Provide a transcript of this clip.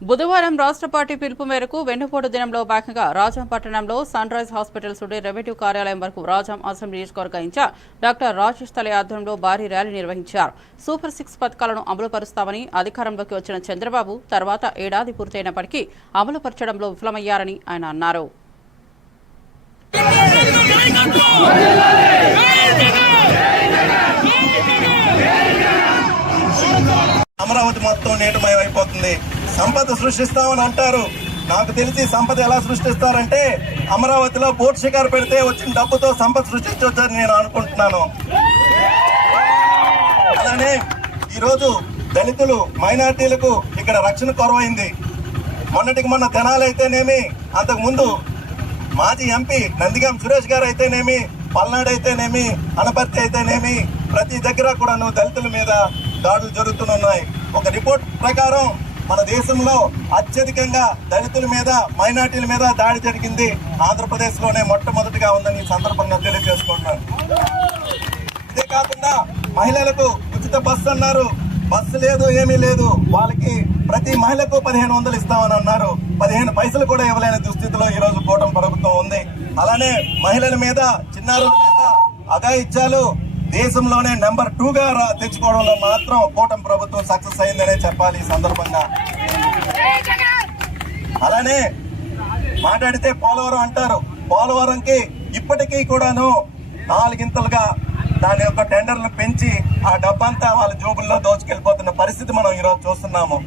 బుధవారం రాష్ట్ర పార్టీ పిలుపు మేరకు వెన్నుపోటు దినంలో భాగంగా రాజాం పట్టణంలో సన్ రైజ్ హాస్పిటల్స్ నుండి రెవెన్యూ కార్యాలయం వరకు రాజాం అసెంబ్లీ నియోజకవర్గ ఇన్ఛార్జ్ డాక్టర్ రాజేష్ తలే ఆధ్వర్యంలో భారీ ర్యాలీ నిర్వహించారు. సూపర్ 6 పథకాలను అమలు పరుస్తామని అధికారంలోకి వచ్చిన చంద్రబాబు తర్వాత ఏడాది పూర్తయినప్పటికీ అమలు పరచడంలో విఫలమయ్యారని ఆయన అన్నారు. అమరావతి మొత్తం నీటమయమైపోతుంది. సంపద సృష్టిస్తామని అంటారు. నాకు తెలిసి సంపద ఎలా సృష్టిస్తారంటే అమరావతిలో బోట్ షికారు పెడితే వచ్చిన డబ్బుతో సంపద సృష్టించవచ్చని నేను అనుకుంటున్నాను. అలానే ఈరోజు దళితులు మైనార్టీలకు ఇక్కడ రక్షణ కొరవైంది. మొన్నటికి మొన్న తెనాలైతేనేమి, అంతకు ముందు మాజీ ఎంపీ నందిగాం సురేష్ గారు అయితేనేమి, పల్నాడు అయితేనేమి, అనపర్తి అయితేనేమి, ప్రతి దగ్గర కూడా దళితుల మీద దాడులు జరుగుతున్నాయి. ఒక రిపోర్ట్ ప్రకారం మన దేశంలో అత్యధికంగా దళితుల మీద, మైనార్టీల మీద దాడి జరిగింది ఆంధ్రప్రదేశ్ లోనే మొట్టమొదటిగా ఉందని ఈ సందర్భంగా తెలియజేసుకుంటున్నాను. ఇదే కాకుండా మహిళలకు ఉచిత బస్సు అన్నారు. బస్సు లేదు, ఏమీ లేదు. వాళ్ళకి ప్రతి మహిళకు 1500 ఇస్తామని అన్నారు. 15 పైసలు కూడా ఇవ్వలేని దుస్థితిలో ఈ రోజు కూటమి ప్రభుత్వం ఉంది. అలానే మహిళల మీద, చిన్నారుల మీద అఘాయిత్యాలు దేశంలోనే నెంబర్ 2గా తెచ్చుకోవడంలో మాత్రం కూటమి ప్రభుత్వం సక్సెస్ అయిందనే చెప్పాలి ఈ సందర్భంగా. అలానే మాట్లాడితే పోలవరం అంటారు. పోలవరంకి ఇప్పటికీ కూడాను 4 గింతలుగా దాని యొక్క టెండర్లు పెంచి ఆ డబ్బంతా వాళ్ళ జోబుల్లో దోచుకెళ్లిపోతున్న పరిస్థితి మనం ఈరోజు చూస్తున్నాము.